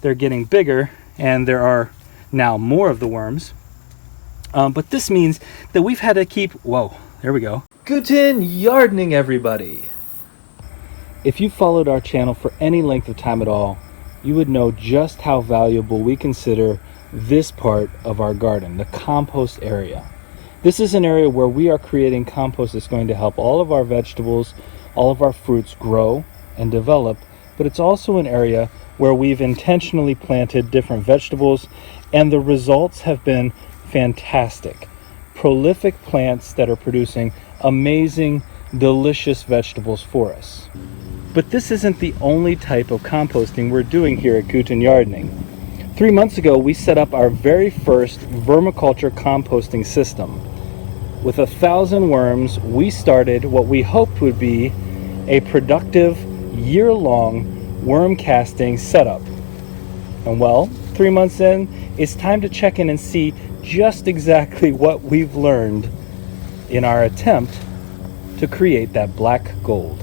they're getting bigger and there are now more of the worms. But this means that we've had to keep, whoa, there we go. Guten Yardning, everybody. If you followed our channel for any length of time at all, you would know just how valuable we consider this part of our garden, the compost area. This is an area where we are creating compost that's going to help all of our vegetables, all of our fruits grow and develop, but it's also an area where we've intentionally planted different vegetables, and the results have been fantastic. Prolific plants that are producing amazing, delicious vegetables for us. But this isn't the only type of composting we're doing here at Guten Yardning. 3 months ago, we set up our very first vermiculture composting system. With 1,000 worms, we started what we hoped would be a productive, year-long worm casting setup. And well, 3 months in, it's time to check in and see just exactly what we've learned in our attempt to create that black gold.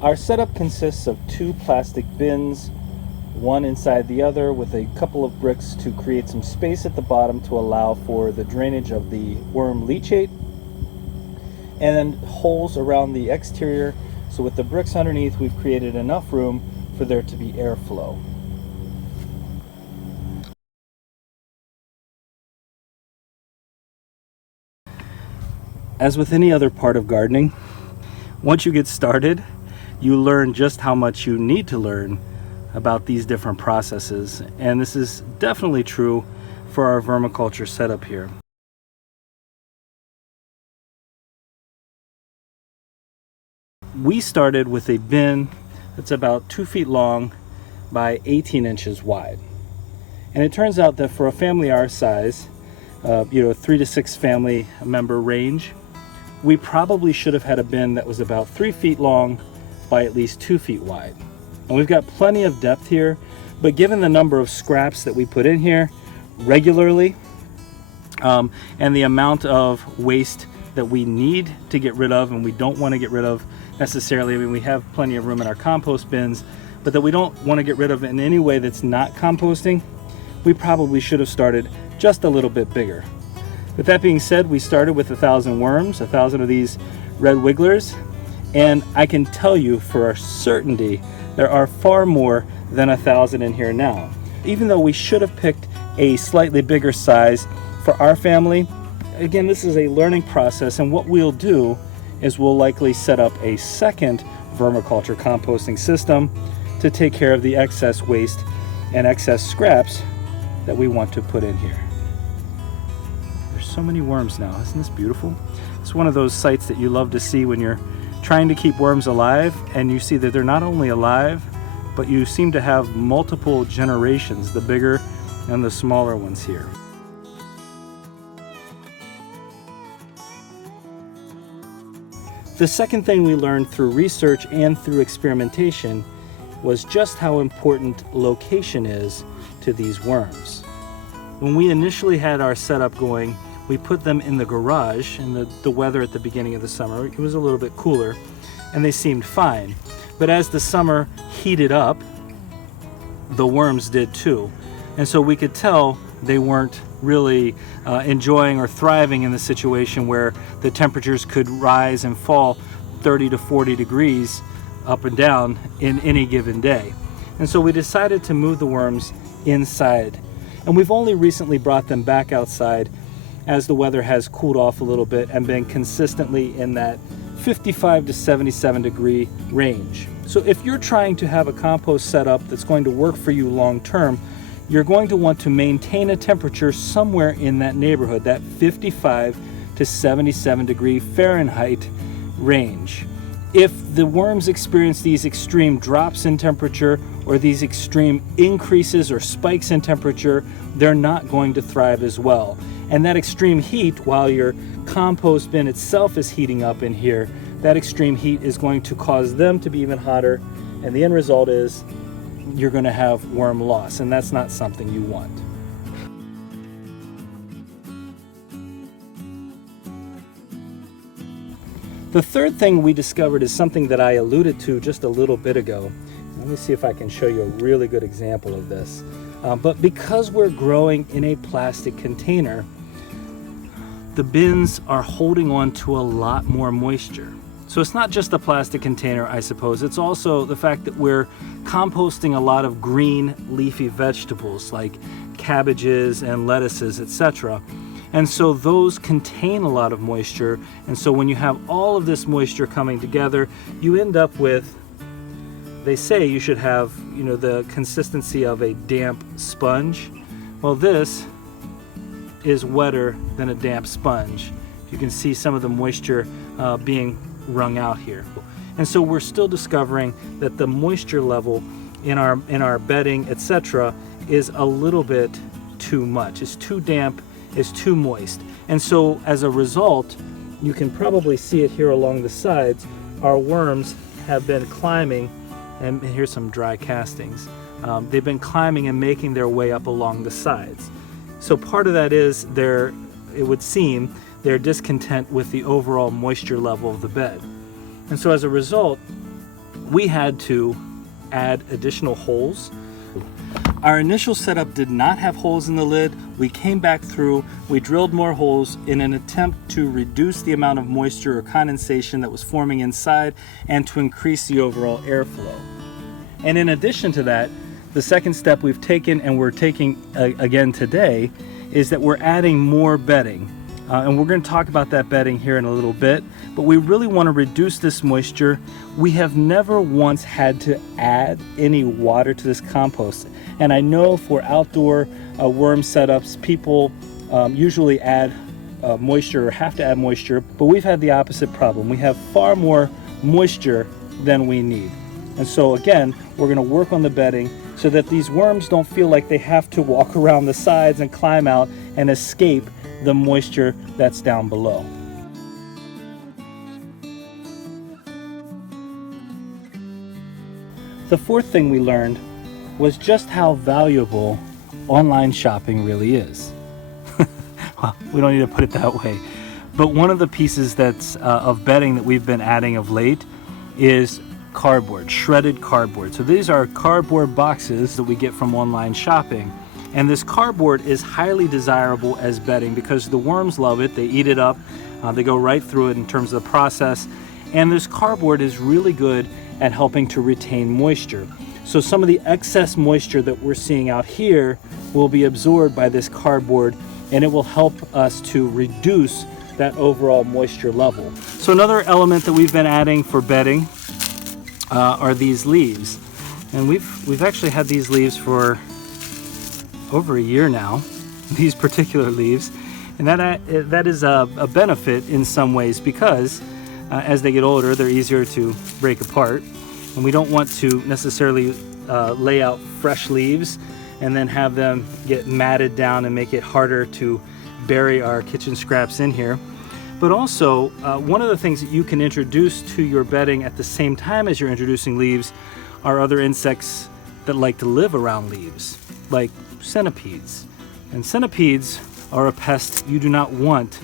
Our setup consists of 2 plastic bins, one inside the other, with a couple of bricks to create some space at the bottom to allow for the drainage of the worm leachate, and then holes around the exterior. So with the bricks underneath, we've created enough room for there to be airflow. As with any other part of gardening, once you get started, you learn just how much you need to learn about these different processes. And this is definitely true for our vermiculture setup here. We started with a bin that's about 2 feet long by 18 inches wide. And it turns out that for a family our size, 3 to 6 family member range, we probably should have had a bin that was about 3 feet long by at least 2 feet wide. And we've got plenty of depth here, but given the number of scraps that we put in here regularly, and the amount of waste that we need to get rid of and we don't want to get rid of necessarily, I mean, we have plenty of room in our compost bins, but that we don't want to get rid of in any way that's not composting, we probably should have started just a little bit bigger. With that being said, we started with 1,000 worms, 1,000 of these red wigglers, and I can tell you for a certainty there are far more than 1,000 in here now. Even though we should have picked a slightly bigger size for our family, again, this is a learning process, and what we'll do is we'll likely set up a second vermiculture composting system to take care of the excess waste and excess scraps that we want to put in here. There's so many worms now. Isn't this beautiful? It's one of those sights that you love to see when you're trying to keep worms alive, and you see that they're not only alive, but you seem to have multiple generations, the bigger and the smaller ones here. The second thing we learned through research and through experimentation was just how important location is to these worms. When we initially had our setup going, we put them in the garage, and the weather at the beginning of the summer, it was a little bit cooler, and they seemed fine. But as the summer heated up, the worms did too. And so we could tell they weren't really enjoying or thriving in the situation where the temperatures could rise and fall 30 to 40 degrees up and down in any given day. And so we decided to move the worms inside. And we've only recently brought them back outside as the weather has cooled off a little bit and been consistently in that 55 to 77 degree range. So if you're trying to have a compost setup that's going to work for you long term, you're going to want to maintain a temperature somewhere in that neighborhood, that 55 to 77 degree Fahrenheit range. If the worms experience these extreme drops in temperature or these extreme increases or spikes in temperature, they're not going to thrive as well. And that extreme heat, while your compost bin itself is heating up in here, that extreme heat is going to cause them to be even hotter, and the end result is you're going to have worm loss, and that's not something you want. The third thing we discovered is something that I alluded to just a little bit ago, Let me see if I can show you a really good example of this. But because we're growing in a plastic container, the bins are holding on to a lot more moisture. So it's not just the plastic container, I suppose. It's also the fact that we're composting a lot of green leafy vegetables like cabbages and lettuces, etc. And so those contain a lot of moisture. And so when you have all of this moisture coming together, you end up with, they say you should have, you know, the consistency of a damp sponge. Well, this is wetter than a damp sponge. You can see some of the moisture being wrung out here. And so we're still discovering that the moisture level in our bedding, etc., is a little bit too much. It's too damp, it's too moist. And so as a result, you can probably see it here along the sides, our worms have been climbing, and here's some dry castings. They've been climbing and making their way up along the sides. So part of that is it would seem, they're discontent with the overall moisture level of the bed. And so as a result, we had to add additional holes. Our initial setup did not have holes in the lid. We came back through, we drilled more holes in an attempt to reduce the amount of moisture or condensation that was forming inside and to increase the overall airflow. And in addition to that, the second step we've taken, and we're taking again today, is that we're adding more bedding. And we're going to talk about that bedding here in a little bit, but we really want to reduce this moisture. We have never once had to add any water to this compost. And I know for outdoor worm setups, people usually add moisture or have to add moisture, but we've had the opposite problem. We have far more moisture than we need. And so again, we're going to work on the bedding so that these worms don't feel like they have to walk around the sides and climb out and escape the moisture that's down below. The fourth thing we learned was just how valuable online shopping really is. Well, we don't need to put it that way. But one of the pieces that's of bedding that we've been adding of late is cardboard, shredded cardboard. So these are cardboard boxes that we get from online shopping. And this cardboard is highly desirable as bedding because the worms love it. They eat it up. They go right through it in terms of the process. And this cardboard is really good at helping to retain moisture. So some of the excess moisture that we're seeing out here will be absorbed by this cardboard, and it will help us to reduce that overall moisture level. So another element that we've been adding for bedding are these leaves. And we've actually had these leaves for over a year now, these particular leaves, and that is a benefit in some ways because as they get older, they're easier to break apart, and we don't want to necessarily lay out fresh leaves and then have them get matted down and make it harder to bury our kitchen scraps in here. But also, one of the things that you can introduce to your bedding at the same time as you're introducing leaves are other insects that like to live around leaves, like centipedes. And centipedes are a pest you do not want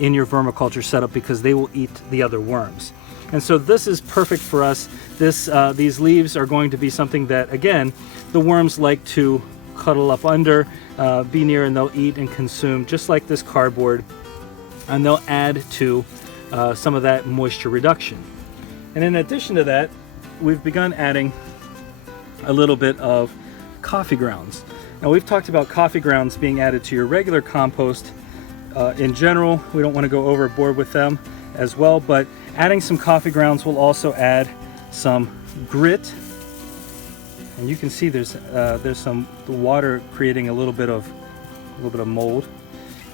in your vermiculture setup because they will eat the other worms. And so this is perfect for us. These leaves are going to be something that, again, the worms like to cuddle up under, be near, and they'll eat and consume just like this cardboard, and they'll add to some of that moisture reduction. And in addition to that, we've begun adding a little bit of coffee grounds. Now, we've talked about coffee grounds being added to your regular compost. In general, we don't want to go overboard with them as well, but adding some coffee grounds will also add some grit. And you can see there's some water creating a little bit of mold,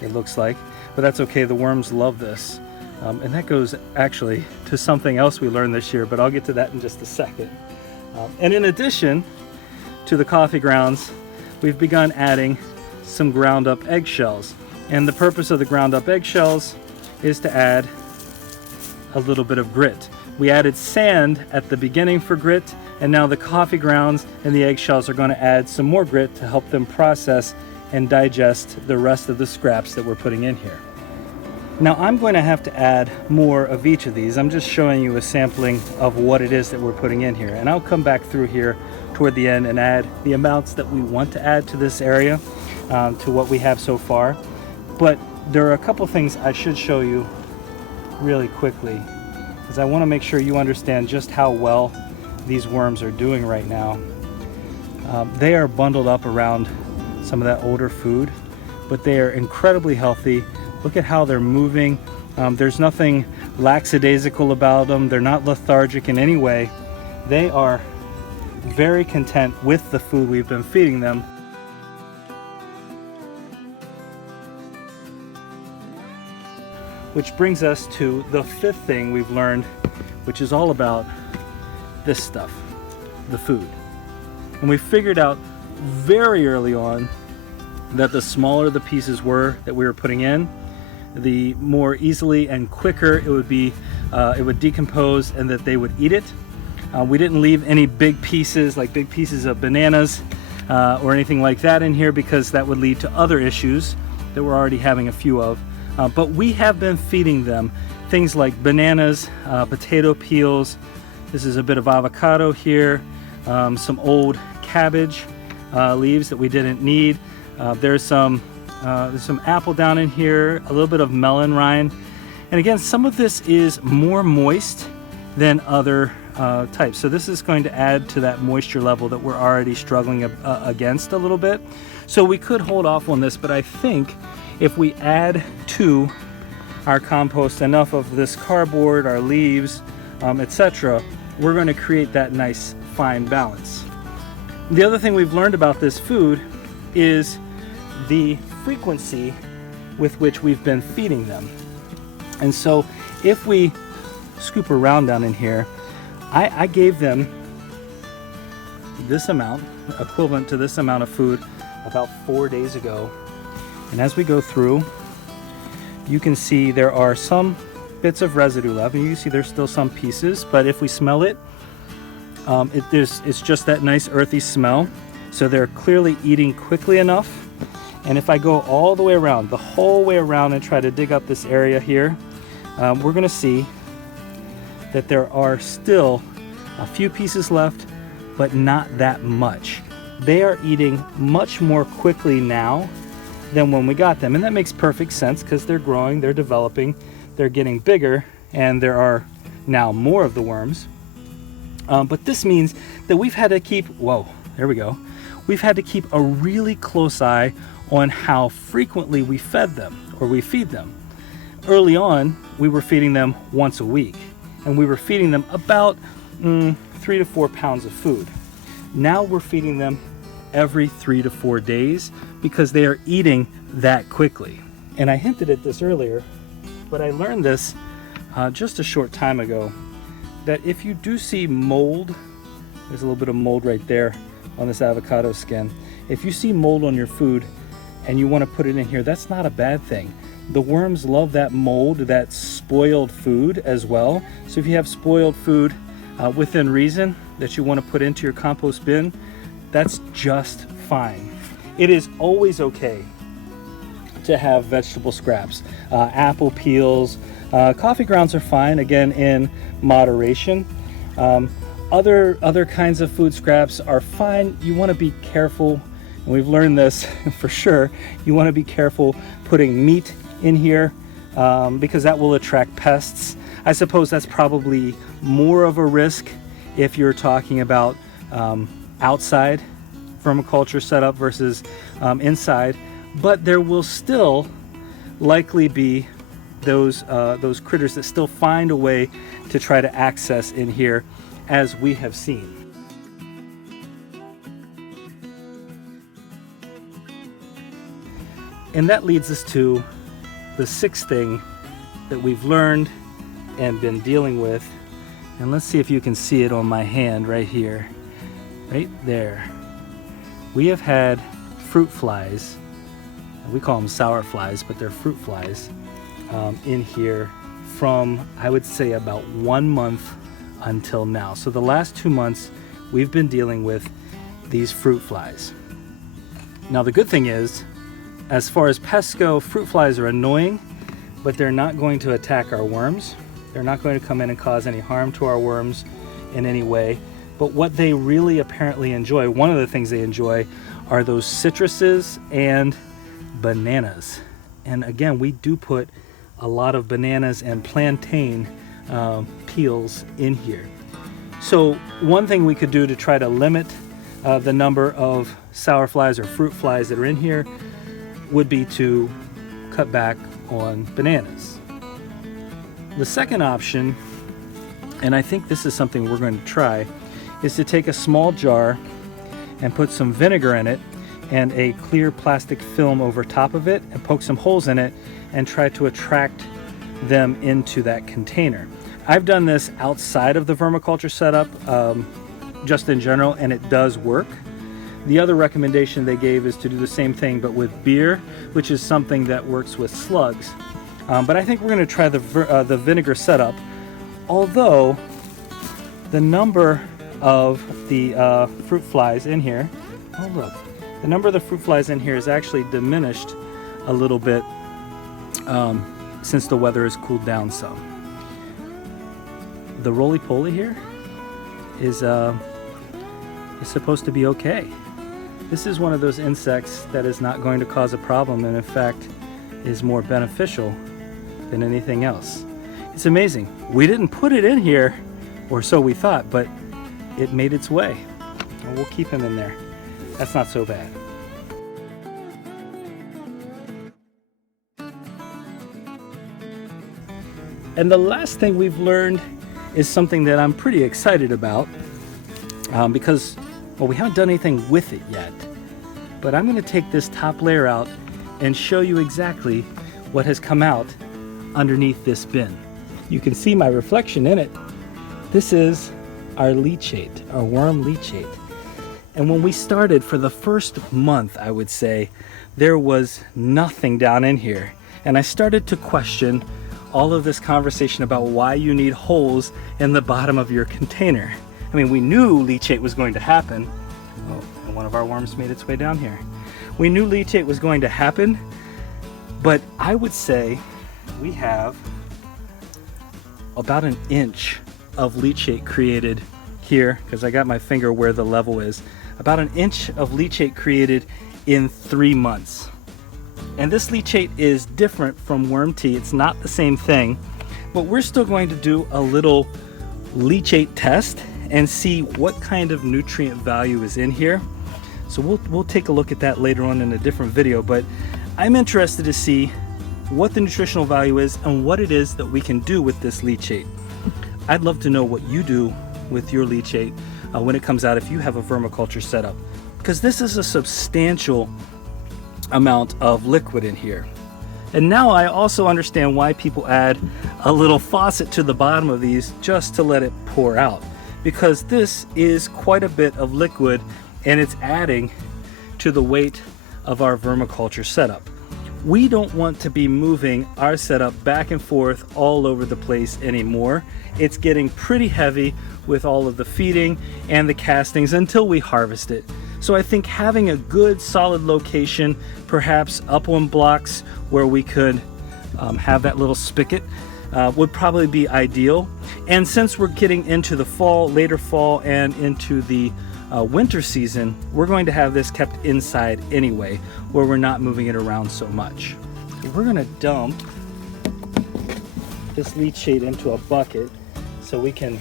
it looks like, but that's okay. The worms love this. And that goes actually to something else we learned this year, but I'll get to that in just a second. And in addition to the coffee grounds, we've begun adding some ground up eggshells. And the purpose of the ground up eggshells is to add a little bit of grit. We added sand at the beginning for grit, and now the coffee grounds and the eggshells are going to add some more grit to help them process and digest the rest of the scraps that we're putting in here. Now I'm going to have to add more of each of these. I'm just showing you a sampling of what it is that we're putting in here. And I'll come back through here toward the end and add the amounts that we want to add to this area, to what we have so far. But there are a couple things I should show you really quickly, because I want to make sure you understand just how well these worms are doing right now. They are bundled up around some of that older food, but they are incredibly healthy. Look at how they're moving. There's nothing lackadaisical about them. They're not lethargic in any way. They are very content with the food we've been feeding them. Which brings us to the fifth thing we've learned, which is all about this stuff, the food. And we figured out very early on that the smaller the pieces were that we were putting in, the more easily and quicker it would decompose, and that they would eat it. We didn't leave any big pieces, like big pieces of bananas or anything like that in here, because that would lead to other issues that we're already having a few of. But we have been feeding them things like bananas, potato peels. This is a bit of avocado here, some old cabbage leaves that we didn't need. There's some apple down in here, a little bit of melon rind. And again, some of this is more moist than other types. So this is going to add to that moisture level that we're already struggling against a little bit. So we could hold off on this, but I think if we add to our compost enough of this cardboard, our leaves, etc., we're going to create that nice fine balance. The other thing we've learned about this food is the frequency with which we've been feeding them. And so if we scoop around down in here, I gave them this amount, equivalent to this amount of food, about 4 days ago. And as we go through, you can see there are some bits of residue left, and you can see there's still some pieces, but if we smell it, it's just that nice earthy smell. So they're clearly eating quickly enough. And if I go all the way around, the whole way around, and try to dig up this area here, we're going to see that there are still a few pieces left, but not that much. They are eating much more quickly now than when we got them. And that makes perfect sense, because they're growing, they're developing, they're getting bigger, and there are now more of the worms. But this means that we've had to keep, we've had to keep a really close eye on how frequently we fed them, or we feed them. Early on, we were feeding them once a week, and we were feeding them about 3 to 4 pounds of food. Now we're feeding them every 3 to 4 days, because they are eating that quickly. And I hinted at this earlier, but I learned this just a short time ago, that if you do see mold, there's a little bit of mold right there on this avocado skin. If you see mold on your food and you want to put it in here, that's not a bad thing. The worms love that mold, that spoiled food as well. So if you have spoiled food within reason that you want to put into your compost bin, that's just fine. It is always okay to have vegetable scraps, apple peels, coffee grounds are fine, again in moderation. Other kinds of food scraps are fine. You want to be careful, and we've learned this for sure. You want to be careful putting meat in here, because that will attract pests. I suppose that's probably more of a risk if you're talking about outside vermiculture setup versus inside, but there will still likely be those critters that still find a way to try to access in here, as we have seen. And that leads us to the sixth thing that we've learned and been dealing with. And let's see if you can see it on my hand right here, right there. We have had fruit flies, we call them sour flies, but they're fruit flies, in here from, I would say, about 1 month until now. So the last 2 months we've been dealing with these fruit flies. Now the good thing is, as far as pests go, fruit flies are annoying, but they're not going to attack our worms. They're not going to come in and cause any harm to our worms in any way. But what they really apparently enjoy, one of the things they enjoy, are those citruses and bananas. And again, we do put a lot of bananas and plantain peels in here. So one thing we could do to try to limit the number of sour flies or fruit flies that are in here would be to cut back on bananas. The second option, and I think this is something we're going to try, is to take a small jar and put some vinegar in it and a clear plastic film over top of it and poke some holes in it and try to attract them into that container. I've done this outside of the vermiculture setup, just in general, and it does work. The other recommendation they gave is to do the same thing but with beer, which is something that works with slugs. But I think we're going to try the vinegar setup, although the number of the fruit flies in here, oh look, the number of the fruit flies in here is actually diminished a little bit since the weather has cooled down some. The roly-poly here is supposed to be okay. This is one of those insects that is not going to cause a problem, and in fact is more beneficial than anything else. It's amazing. We didn't put it in here, or so we thought, but it made its way. And we'll keep him in there. That's not so bad. And the last thing we've learned is something that I'm pretty excited about because, well, we haven't done anything with it yet. But I'm going to take this top layer out and show you exactly what has come out underneath this bin. You can see my reflection in it. This is our leachate, our worm leachate. And when we started, for the first month, I would say, there was nothing down in here. And I started to question all of this conversation about why you need holes in the bottom of your container. I mean, we knew leachate was going to happen. Oh, and one of our worms made its way down here. We knew leachate was going to happen, but I would say we have about 1 inch of leachate created here, because I got my finger where the level is. About 1 inch of leachate created in 3 months. And this leachate is different from worm tea. It's not the same thing, but we're still going to do a little leachate test and see what kind of nutrient value is in here. So we'll take a look at that later on in a different video, but I'm interested to see what the nutritional value is and what it is that we can do with this leachate. I'd love to know what you do with your leachate when it comes out, if you have a vermiculture setup, because this is a substantial amount of liquid in here. And now I also understand why people add a little faucet to the bottom of these just to let it pour out, because this is quite a bit of liquid and it's adding to the weight of our vermiculture setup. We don't want to be moving our setup back and forth all over the place anymore. It's getting pretty heavy with all of the feeding and the castings until we harvest it. So I think having a good solid location, perhaps up on blocks where we could have that little spigot would probably be ideal. And since we're getting into the fall, later fall, and into the winter season, we're going to have this kept inside anyway, where we're not moving it around so much. So we're gonna dump this leachate into a bucket so we can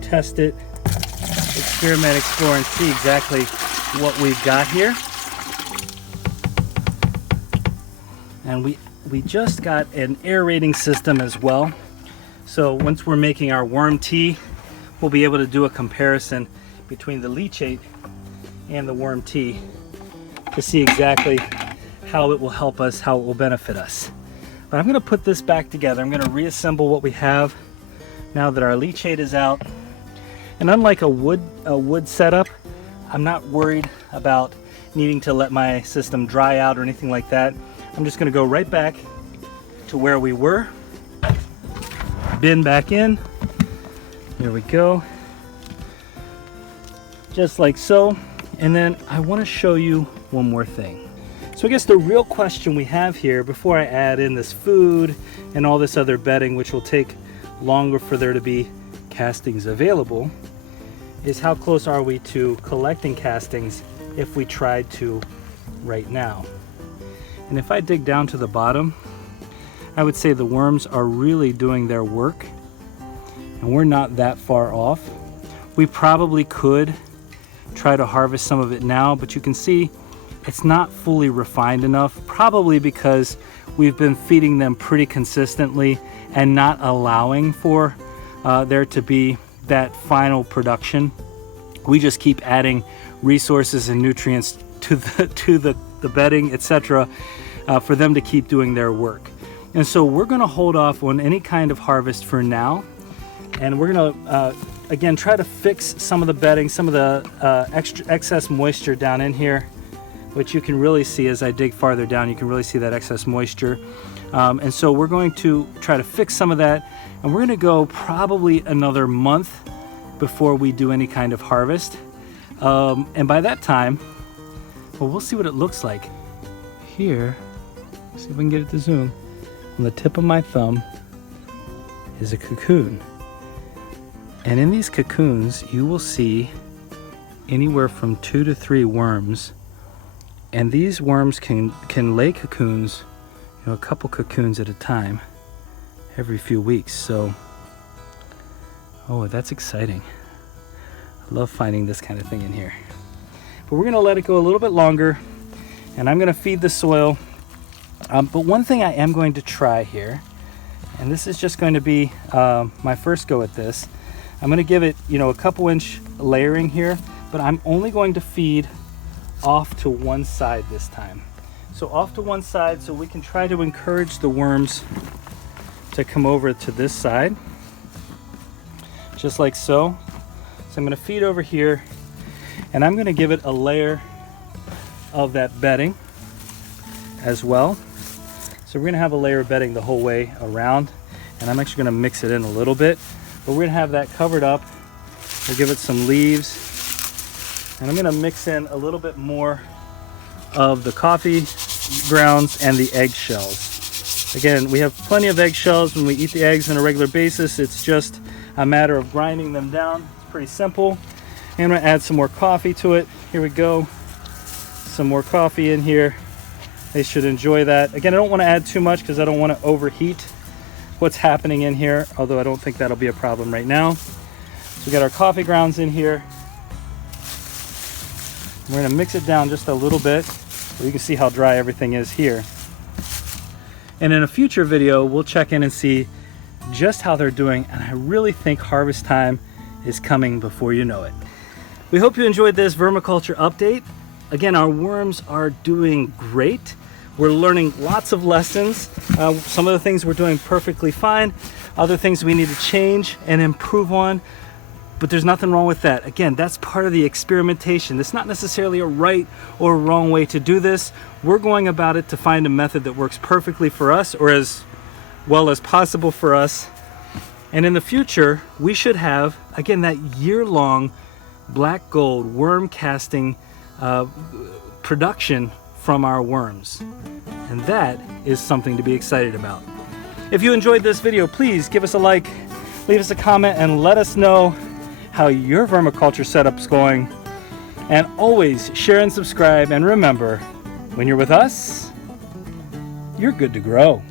test it, experiment, explore, and see exactly what we've got here. And we just got an aerating system as well. So once we're making our worm tea, we'll be able to do a comparison between the leachate and the worm tea to see exactly how it will help us, how it will benefit us. But I'm going to put this back together. I'm going to reassemble what we have now that our leachate is out. And unlike a wood setup, I'm not worried about needing to let my system dry out or anything like that. I'm just going to go right back to where we were. Bin back in. There we go. Just like so. And then I want to show you one more thing. So I guess the real question we have here, before I add in this food and all this other bedding, which will take longer for there to be castings available, is how close are we to collecting castings if we tried to right now? And if I dig down to the bottom, I would say the worms are really doing their work, and we're not that far off. We probably could try to harvest some of it now, but you can see it's not fully refined enough, probably because we've been feeding them pretty consistently and not allowing for there to be that final production. We just keep adding resources and nutrients to the bedding, etc., for them to keep doing their work. And so we're going to hold off on any kind of harvest for now, and we're going to again try to fix some of the bedding, some of the excess moisture down in here, which you can really see as I dig farther down. You can really see that excess moisture. And so we're going to try to fix some of that, and we're going to go probably another month before we do any kind of harvest. And by that time, well, we'll see what it looks like. Here, see if we can get it to zoom. On the tip of my thumb is a cocoon. And in these cocoons, you will see anywhere from 2 to 3 worms. And these worms can lay cocoons, you know, a couple cocoons at a time every few weeks. So, oh, that's exciting. I love finding this kind of thing in here. But we're gonna let it go a little bit longer, and I'm gonna feed the soil. But one thing I am going to try here, and this is just going to be my first go at this. I'm gonna give it, you know, a couple inch layering here, but I'm only going to feed off to one side this time. So off to one side, so we can try to encourage the worms to come over to this side, just like so. So I'm going to feed over here, and I'm going to give it a layer of that bedding as well. So we're going to have a layer of bedding the whole way around, and I'm actually going to mix it in a little bit, but we're going to have that covered up. We'll give it some leaves, and I'm going to mix in a little bit more of the coffee grounds and the egg shells. Again, we have plenty of egg shells when we eat the eggs on a regular basis. It's just a matter of grinding them down. It's pretty simple. And I'm going to add some more coffee to it. Here we go. Some more coffee in here. They should enjoy that. Again, I don't want to add too much because I don't want to overheat what's happening in here, although I don't think that'll be a problem right now. So we got our coffee grounds in here. We're going to mix it down just a little bit so you can see how dry everything is here. And in a future video, we'll check in and see just how they're doing, and I really think harvest time is coming before you know it. We hope you enjoyed this vermiculture update. Again, our worms are doing great. We're learning lots of lessons. Some of the things we're doing perfectly fine, other things we need to change and improve on. But there's nothing wrong with that. Again, that's part of the experimentation. It's not necessarily a right or wrong way to do this. We're going about it to find a method that works perfectly for us, or as well as possible for us. And in the future, we should have, again, that year-long black gold worm casting production from our worms. And that is something to be excited about. If you enjoyed this video, please give us a like, leave us a comment, and let us know how your vermiculture setup's going. And always share and subscribe, and remember, when you're with us, you're good to grow.